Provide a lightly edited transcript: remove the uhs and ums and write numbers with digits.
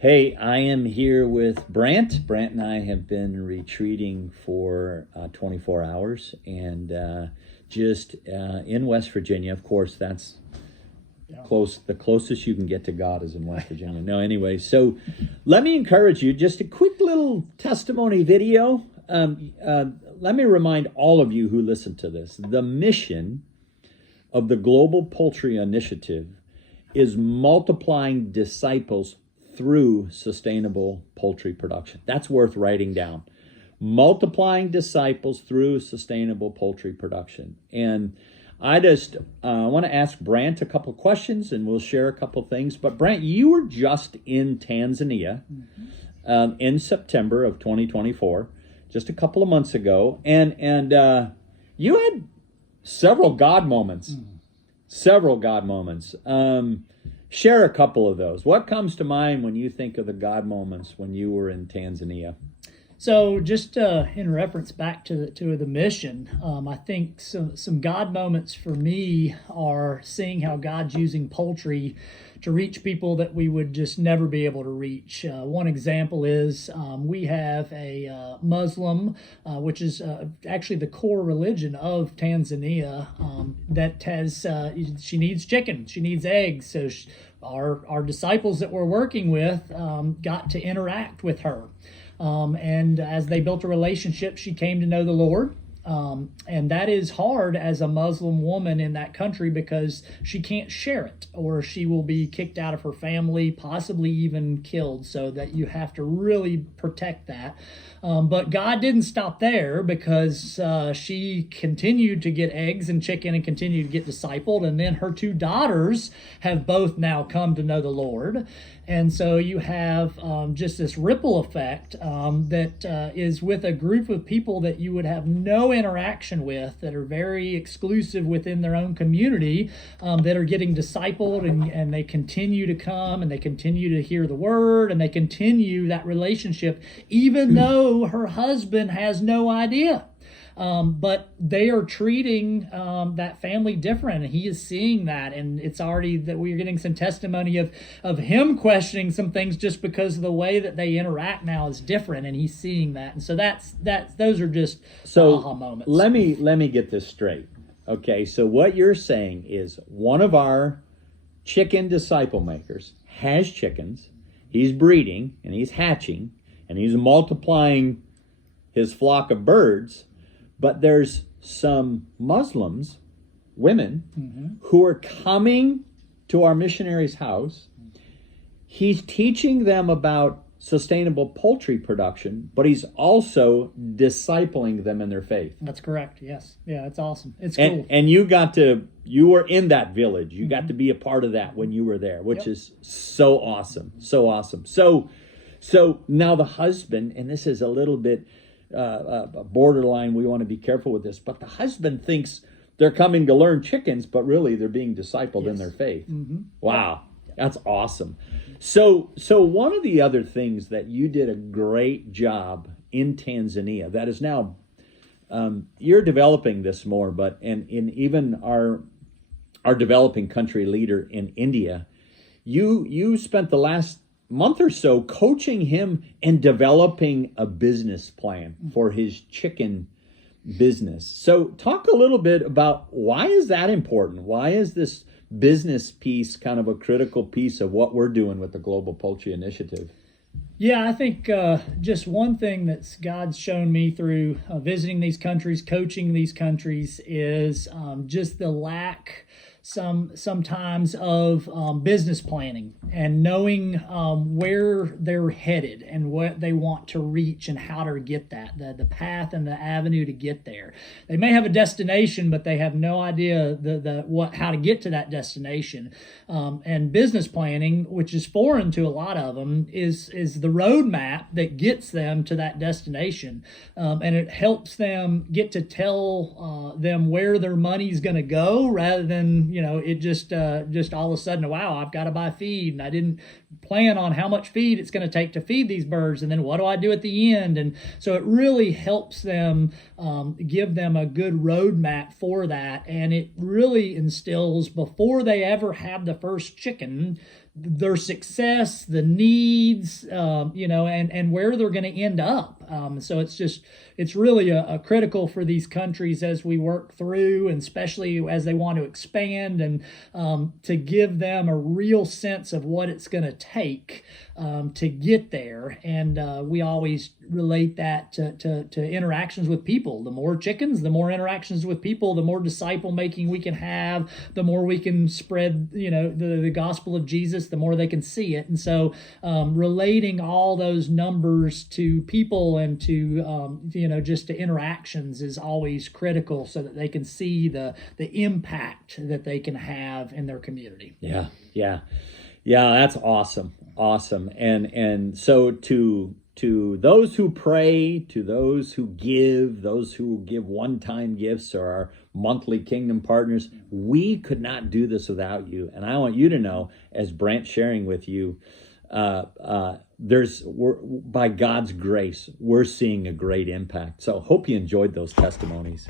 Hey, I am here with Brant. Brant and I have been retreating for 24 hours and just in West Virginia. Of course, that's close. The closest you can get to God is in West Virginia. No, anyway, so let me encourage you, just a quick little testimony video. Let me remind all of you who listen to this, the mission of the Global Poultry Initiative is multiplying disciples through sustainable poultry production. That's worth writing down. Multiplying disciples through sustainable poultry production. And I just want to ask Brant a couple questions and we'll share a couple things. But Brant, you were just in Tanzania in September of 2024, just a couple of months ago. And you had several God moments. Several God moments. Share a couple of those. What comes to mind when you think of the God moments when you were in Tanzania? So just in reference back to the mission, I think some God moments for me are seeing how God's using poultry to reach people that we would just never be able to reach. One example is we have a Muslim, which is actually the core religion of Tanzania, that has, she needs chicken, she needs eggs. So our disciples that we're working with got to interact with her. And as they built a relationship, she came to know the Lord. And that is hard as a Muslim woman in that country because she can't share it or she will be kicked out of her family, possibly even killed. So that you have to really protect that. But God didn't stop there because she continued to get eggs and chicken and continued to get discipled. And then her two daughters have both now come to know the Lord. And so you have just this ripple effect that is with a group of people that you would have no interaction with, that are very exclusive within their own community, that are getting discipled and they continue to come and they continue to hear the word and they continue that relationship, even though her husband has no idea. But they are treating that family different, and he is seeing that, and it's already that we're getting some testimony of him questioning some things just because of the way that they interact now is different, and he's seeing that, and so that's those are just aha moments. Let me get this straight. Okay, so what you're saying is one of our chicken disciple makers has chickens, he's breeding and he's hatching and he's multiplying his flock of birds. But there's some Muslims, women, who are coming to our missionary's house. He's teaching them about sustainable poultry production, but he's also discipling them in their faith. That's correct, yes. Yeah, it's awesome. It's cool. And you were in that village. You got to be a part of that when you were there, which is so awesome, so awesome. So now the husband, and this is a little bit borderline, we want to be careful with this, but the husband thinks they're coming to learn chickens, but really they're being discipled in their faith. Wow, that's awesome. So one of the other things that you did a great job in Tanzania, that is now, you're developing this more, but in even our developing country leader in India, you spent the last month or so coaching him and developing a business plan for his chicken business. So talk a little bit about why is that important? Why is this business piece kind of a critical piece of what we're doing with the Global Poultry Initiative? Yeah, I think just one thing that God's shown me through visiting these countries, coaching these countries, is just the lack sometimes of business planning and knowing where they're headed and what they want to reach and how to get that, the path and the avenue to get there. They may have a destination, but they have no idea how to get to that destination. And business planning, which is foreign to a lot of them, is the roadmap that gets them to that destination. And it helps them get to tell them where their money's going to go rather than, it just all of a sudden, wow, I've got to buy feed and I didn't plan on how much feed it's going to take to feed these birds, and then what do I do at the end? And so it really helps them give them a good roadmap for that, and it really instills, before they ever have the first chicken, their success, the needs, and where they're going to end up. So it's really a critical for these countries as we work through, and especially as they want to expand, and to give them a real sense of what it's going to take to get there. And we always relate that to interactions with people. The more chickens, the more interactions with people, the more disciple making we can have, the more we can spread, the gospel of Jesus, the more they can see it. And so relating all those numbers to people and to, just to interactions is always critical, so that they can see the impact that they can have in their community. Yeah. That's awesome. And so to those who pray, to those who give one-time gifts, or our monthly Kingdom partners, we could not do this without you. And I want you to know, as Brant's sharing with you, by God's grace, we're seeing a great impact. So hope you enjoyed those testimonies.